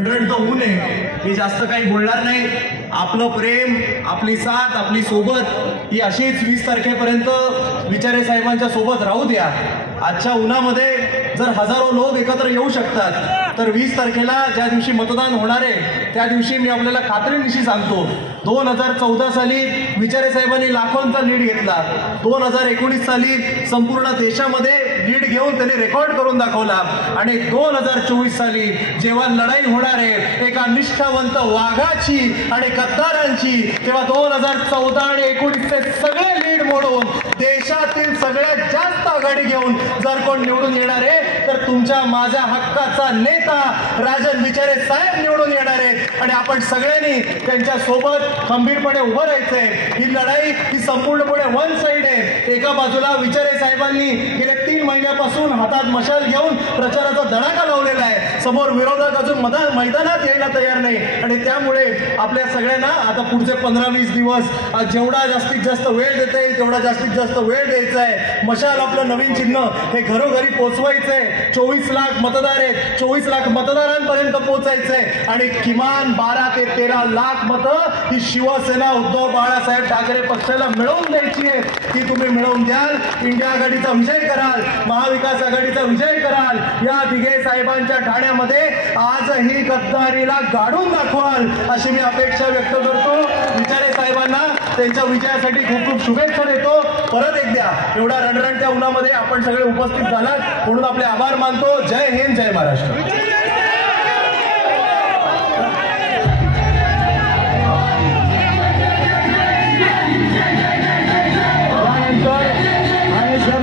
तो होऊ नये. मी जास्त काही बोलणार नाही. आपलं प्रेम, आपली साथ, आपली सोबत ही अशीच 20 तारखेपर्यंत विचारे साहेबांच्या सोबत राहू द्या. आजच्या उन्हामध्ये जर हजारो लोक एकत्र येऊ शकतात तर 20 तारखेला ज्या दिवशी मतदान होणार आहे त्या दिवशी मी आपल्याला खात्रीनिशी सांगतो 2014 साली विचारे साहेबांनी लाखोंचा लीड घेतला. 2019 साली संपूर्ण देशामध्ये लीड घेऊन त्यांनी रेकॉर्ड करून दाखवला. आणि 2024 साली जेव्हा लढाई होणार आहे एका निष्ठावंत वाघाची आणि गद्दारांची, तेव्हा 2014 आणि 19चे सगळे लीड मोडून देशातील सगळ्यात जास्त आघाडी घेऊन जर कोण निवडून येणार आहे तर तुमच्या माझ्या हक्काचा नेता राजन विचारे साहेब निवडून येणार आहेत. आणि आपण सगळ्यांनी त्यांच्या सोबत खंबीरपणे उभं राहायचंय. ही लढाई ही संपूर्णपणे वन साइड आहे. एका बाजूला विचारे साहेबांनी गेल्या 3 महिन्यापासून हातात मशाल घेऊन प्रचाराचा धडाका लावलेला आहे. समोर विरोधक अजून मैदानात यायला तयार नाही. आणि त्यामुळे आपल्या सगळ्यांना आता पुढचे 15-20 दिवस जेवढा जास्तीत जास्त वेळ देता येईल तेवढा जास्तीत जास्त वेळ द्यायचा आहे. मशाल आपलं नवीन चिन्ह हे घरोघरी पोहोचवायचंय. 24 लाख मतदार आहेत. 24 लाख मतदारांपर्यंत पोहोचायचंय. आणि किमान 12 ते 13 लाख मतं ही शिवसेना उद्धव बाळासाहेब ठाकरे पक्षाला मिळवून द्यायची आहे. ती तुम्ही मिळवून द्याल. इंडिया आघाडीचा विजय कराल, महाविकास आघाडीचा विजय कराल. या दिघे साहेबांच्या ठाण्यामध्ये आजही गद्दारीला गाडून दाखवाल अशी मी अपेक्षा व्यक्त करतो. विचारे साहेबांना त्यांच्या विजयासाठी खूप खूप शुभेच्छा देतो. परत एकदा एवढा रणरणत्या उन्हामध्ये आपण सगळे उपस्थित झालात म्हणून आपले आभार मानतो. जय हिंद, जय महाराष्ट्र.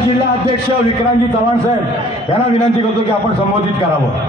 जिल्हा अध्यक्ष विक्रांतजी चव्हाण साहेब यांना विनंती करतो की आपण संबोधित करावं.